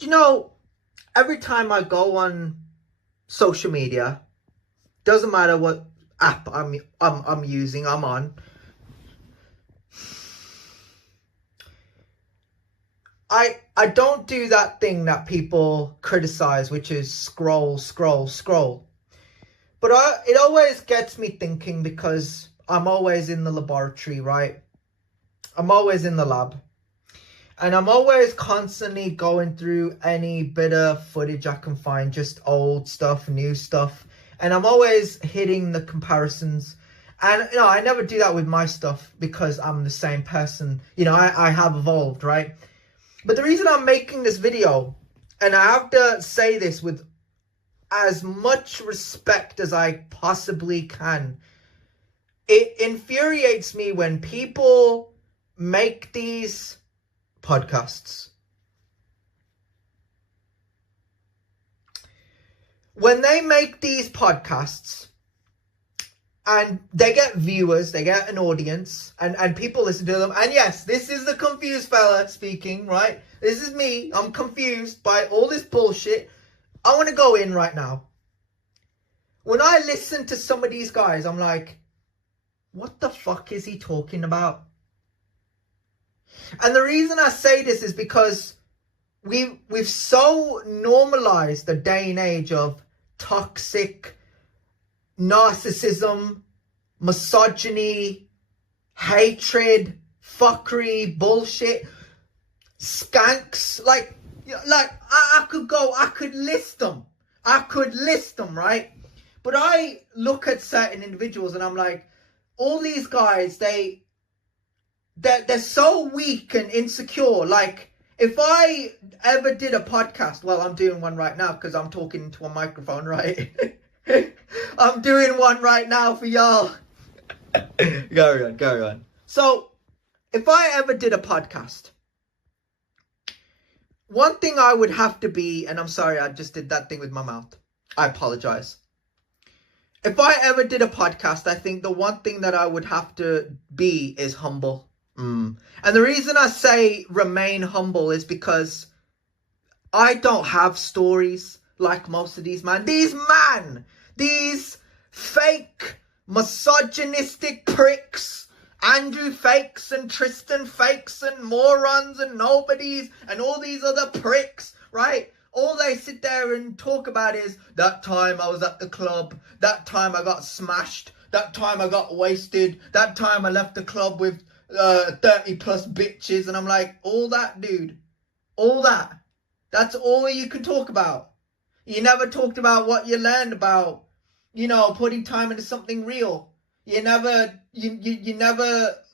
You know, every time I go on social media, doesn't matter what app I'm using, I'm on. I don't do that thing that people criticize, which is scroll, scroll, scroll. But it always gets me thinking because I'm always in the laboratory, right? I'm always in the lab. And I'm always constantly going through any bit of footage I can find, just old stuff, new stuff. And I'm always hitting the comparisons. And, I never do that with my stuff because I'm the same person. I have evolved, right? But the reason I'm making this video, and I have to say this with as much respect as I possibly can, it infuriates me when people make these podcasts. When they make these podcasts and they get viewers, they get an audience, and people listen to them. And yes, this is the confused fella speaking, right? This is me. I'm confused by all this bullshit. I want to go in right now. When I listen to some of these guys, I'm like, what the fuck is he talking about? And the reason I say this is because we've so normalized the day and age of toxic narcissism, misogyny, hatred, fuckery, bullshit, skanks. Like I could list them. Right? But I look at certain individuals and I'm like, all these guys, they're so weak and insecure. Like, if I ever did a podcast, well, I'm doing one right now because I'm talking into a microphone, right? I'm doing one right now for y'all. Carry on. So, if I ever did a podcast, one thing I would have to be, and I'm sorry, I just did that thing with my mouth. I apologize. If I ever did a podcast, I think the one thing that I would have to be is humble. And the reason I say remain humble is because I don't have stories like most of these man. These fake misogynistic pricks, Andrew fakes and Tristan fakes and morons and nobodies and all these other pricks, right? All they sit there and talk about is, that time I was at the club, that time I got smashed, that time I got wasted, that time I left the club with 30 plus bitches. And I'm like, all that, dude, all that's all you can talk about. You never talked about what you learned about, putting time into something real. You never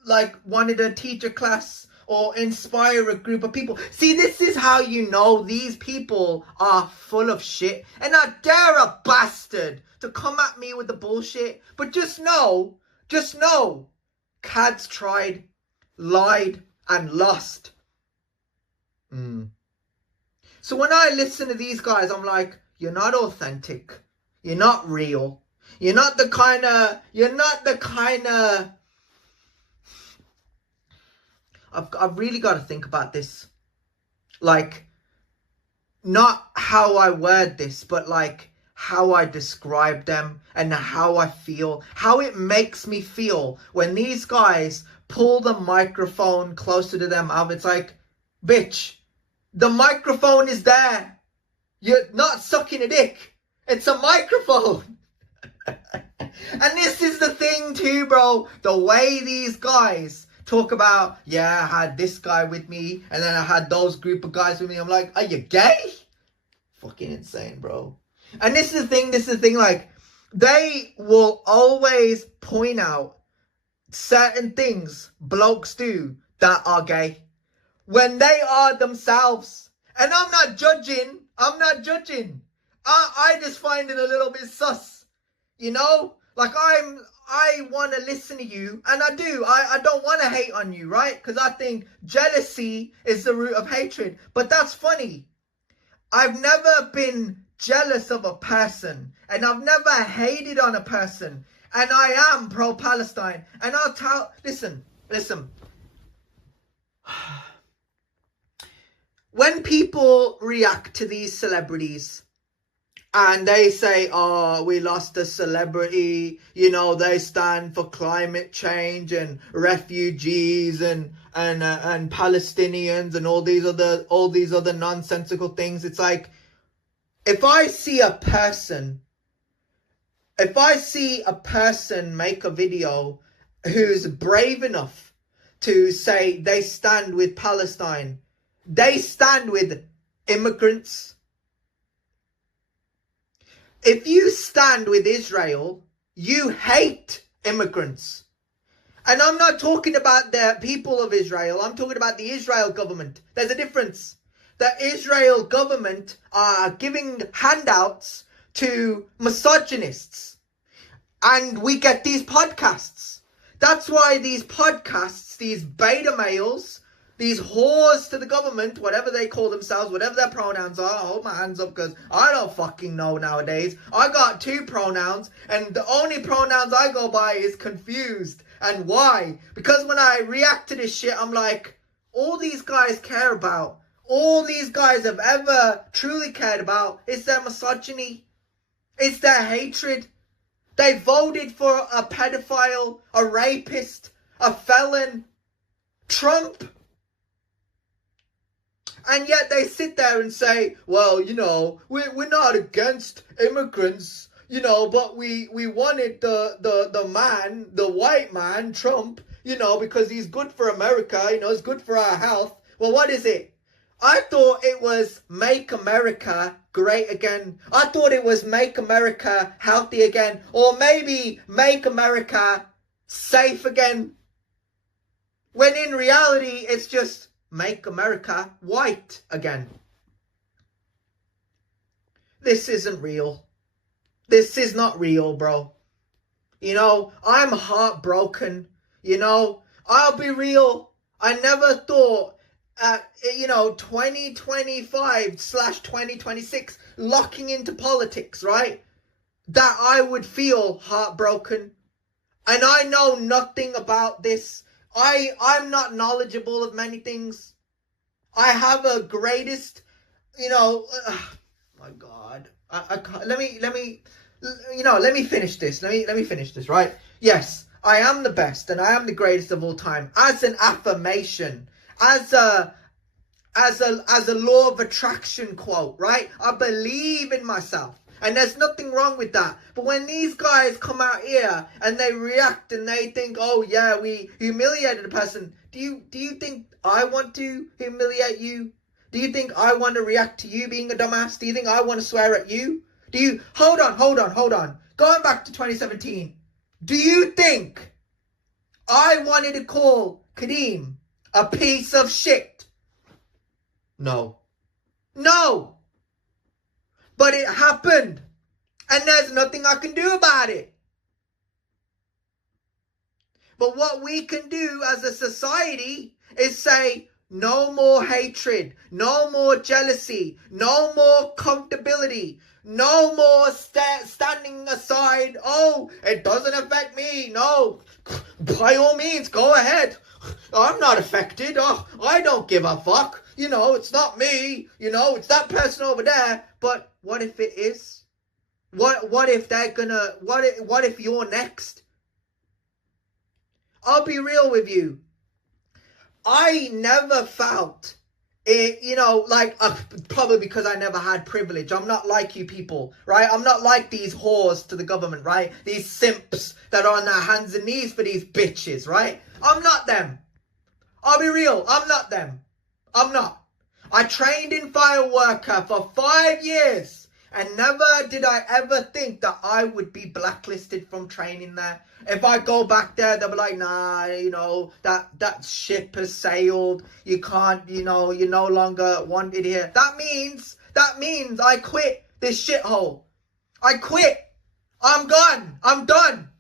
like wanted to teach a class or inspire a group of people. See, this is how you know these people are full of shit. And I dare a bastard to come at me with the bullshit. But just know, Cads tried, lied, and lost. So when I listen to these guys, I'm like, you're not authentic. You're not real. You're not the kind of... I've really got to think about this. Like, not how I word this, but like how I describe them and how I feel, how it makes me feel when these guys pull the microphone closer to their mouth. It's like, bitch, the microphone is there. You're not sucking a dick. It's a microphone. And this is the thing too, bro. The way these guys talk about, yeah, I had this guy with me and then I had those group of guys with me. I'm like, are you gay? Fucking insane, bro. And this is the thing, like, they will always point out certain things blokes do that are gay when they are themselves. And I'm not judging. I just find it a little bit sus. Like, I want to listen to you, and I do. I don't want to hate on you, right? Because I think jealousy is the root of hatred. But that's funny. I've never been jealous of a person, and I've never hated on a person, and I am pro-Palestine. And listen. when people react to these celebrities and they say, oh, we lost a celebrity, you know, they stand for climate change and refugees and Palestinians and all these other nonsensical things. It's like, if I see a person make a video who's brave enough to say they stand with Palestine, they stand with immigrants. If you stand with Israel, you hate immigrants. And I'm not talking about the people of Israel. I'm talking about the Israel government. There's a difference. The Israel government are giving handouts to misogynists. And we get these podcasts. That's why these podcasts, these beta males, these whores to the government, whatever they call themselves, whatever their pronouns are, I'll hold my hands up because I don't fucking know nowadays. I got 2 pronouns and the only pronouns I go by is confused. And why? Because when I react to this shit, I'm like, all these guys care about, all these guys have ever truly cared about is their misogyny. It's their hatred. They voted for a pedophile, a rapist, a felon, Trump. And yet they sit there and say, well, you know, we're not against immigrants, you know, but we wanted the man, the white man, Trump, you know, because he's good for America, you know, he's good for our health. Well, what is it? I thought it was make America great again. I thought it was make America healthy again. Or maybe make America safe again. When in reality, it's just make America white again. This isn't real. This is not real, bro. You know, I'm heartbroken. You know, I'll be real. I never thought, 2025/2026, locking into politics, right? That I would feel heartbroken. And I know nothing about this. I'm not knowledgeable of many things. I have a greatest, my God. I can't, let me finish this. Let me finish this, right? Yes, I am the best and I am the greatest of all time. As an affirmation, as a law of attraction quote, right? I believe in myself. And there's nothing wrong with that. But when these guys come out here and they react and they think, oh yeah, we humiliated a person. Do you think I want to humiliate you? Do you think I want to react to you being a dumbass? Do you think I want to swear at you? Hold on. Going back to 2017. Do you think I wanted to call Kadeem a piece of shit? No. But it happened. And there's nothing I can do about it. But what we can do as a society is say, no more hatred, no more jealousy, no more comfortability, no more standing aside. Oh, it doesn't affect me. No, by all means, go ahead. I'm not affected. Oh, I don't give a fuck. You know, it's not me. You know, it's that person over there. But what if it is? What if they're gonna, what if you're next? I'll be real with you. I never felt it, probably because I never had privilege. I'm not like you people, right? I'm not like these whores to the government, right? These simps that are on their hands and knees for these bitches, right? I'm not them. I'll be real. I'm not them. I'm not. I trained in fire worker for 5 years. And never did I ever think that I would be blacklisted from training there. If I go back there, they'll be like, nah, that ship has sailed. You can't, you're no longer wanted here. That means I quit this shithole. I quit. I'm gone. I'm done.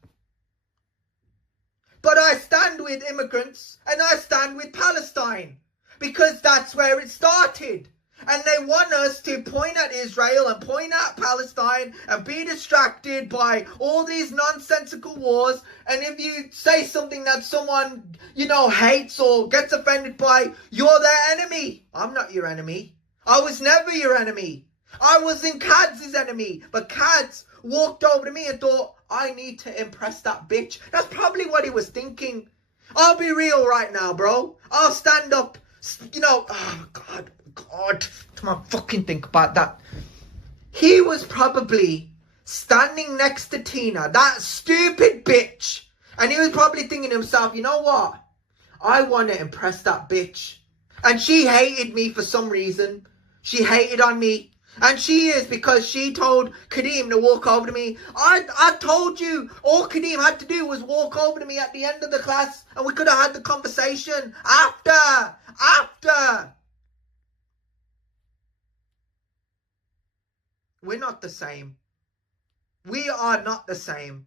But I stand with immigrants and I stand with Palestine. Because that's where it started. And they want us to point at Israel and point at Palestine and be distracted by all these nonsensical wars. And if you say something that someone, hates or gets offended by, you're their enemy. I'm not your enemy. I was never your enemy. I wasn't Kads' enemy. But Kads walked over to me and thought, I need to impress that bitch. That's probably what he was thinking. I'll be real right now, bro. I'll stand up. You know, oh, God. Come on, fucking think about that. He was probably standing next to Tina, that stupid bitch. And he was probably thinking to himself, you know what? I want to impress that bitch. And she hated me for some reason. She hated on me. And she is, because she told Kadeem to walk over to me. I told you, all Kadeem had to do was walk over to me at the end of the class and we could have had the conversation after. We're not the same. We are not the same.